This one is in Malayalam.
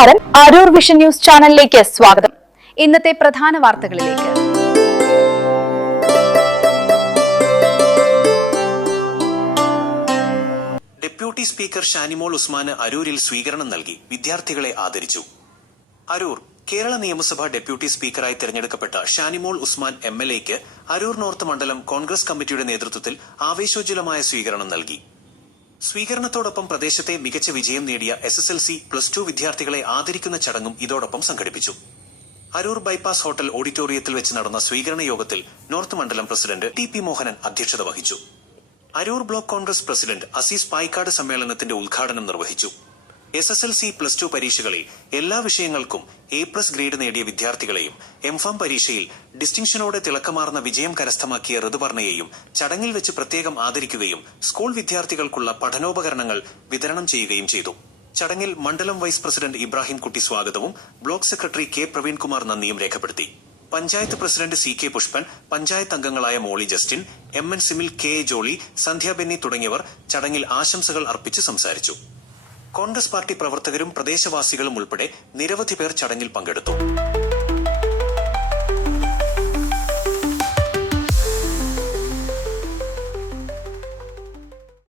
നമസ്കാരം, അരൂർ വിഷൻ ന്യൂസ് ചാനലിലേക്ക് സ്വാഗതം. ഇന്നത്തെ പ്രധാന വാർത്തകളിലേക്ക്. ഡെപ്യൂട്ടി സ്പീക്കർ ഷാനിമോൾ ഉസ്മാന് അരൂരിൽ സ്വീകരണം നൽകി വിദ്യാർത്ഥികളെ ആദരിച്ചു. അരൂർ കേരള നിയമസഭാ ഡെപ്യൂട്ടി സ്പീക്കറായി തെരഞ്ഞെടുക്കപ്പെട്ട ഷാനിമോൾ ഉസ്മാൻ MLAക്ക് അരൂർ നോർത്ത് മണ്ഡലം കോൺഗ്രസ് കമ്മിറ്റിയുടെ നേതൃത്വത്തിൽ ആവേശോജ്വലമായ സ്വീകരണം നൽകി. സ്വീകരണത്തോടൊപ്പം പ്രദേശത്തെ മികച്ച വിജയം നേടിയ SSLC, +2 വിദ്യാർത്ഥികളെ ആദരിക്കുന്ന ചടങ്ങും ഇതോടൊപ്പം സംഘടിപ്പിച്ചു. അരൂർ ബൈപ്പാസ് ഹോട്ടൽ ഓഡിറ്റോറിയത്തിൽ വെച്ച് നടന്ന സ്വീകരണ യോഗത്തിൽ നോർത്ത് മണ്ഡലം പ്രസിഡന്റ് TP മോഹനൻ അധ്യക്ഷത വഹിച്ചു. അരൂർ ബ്ലോക്ക് കോൺഗ്രസ് പ്രസിഡന്റ് അസീസ് പായിക്കാട് സമ്മേളനത്തിന്റെ ഉദ്ഘാടനം നിർവഹിച്ചു. SSLC, +2 പരീക്ഷകളിൽ എല്ലാ വിഷയങ്ങൾക്കും A+ ഗ്രേഡ് നേടിയ വിദ്യാർത്ഥികളെയും MPharm പരീക്ഷയിൽ ഡിസ്റ്റിങ്ഷനോടെ തിളക്കമാർന്ന വിജയം കരസ്ഥമാക്കിയ ഋതുപർണയെയും ചടങ്ങിൽ വെച്ച് പ്രത്യേകം ആദരിക്കുകയും സ്കൂൾ വിദ്യാർത്ഥികൾക്കുള്ള പഠനോപകരണങ്ങൾ വിതരണം ചെയ്യുകയും ചെയ്തു. ചടങ്ങിൽ മണ്ഡലം വൈസ് പ്രസിഡന്റ് ഇബ്രാഹിം കുട്ടി സ്വാഗതവും ബ്ലോക്ക് സെക്രട്ടറി K പ്രവീൺകുമാർ നന്ദിയും രേഖപ്പെടുത്തി. പഞ്ചായത്ത് പ്രസിഡന്റ് CK പുഷ്പൻ, പഞ്ചായത്ത് അംഗങ്ങളായ മോളി Justin, MN Simil, KA Jolly, സന്ധ്യ ബെന്നി തുടങ്ങിയവർ ചടങ്ങിൽ ആശംസകൾ അർപ്പിച്ച് സംസാരിച്ചു. കോൺഗ്രസ് പാർട്ടി പ്രവർത്തകരും പ്രദേശവാസികളും ഉൾപ്പെടെ നിരവധി പേർ ചടങ്ങിൽ പങ്കെടുത്തു.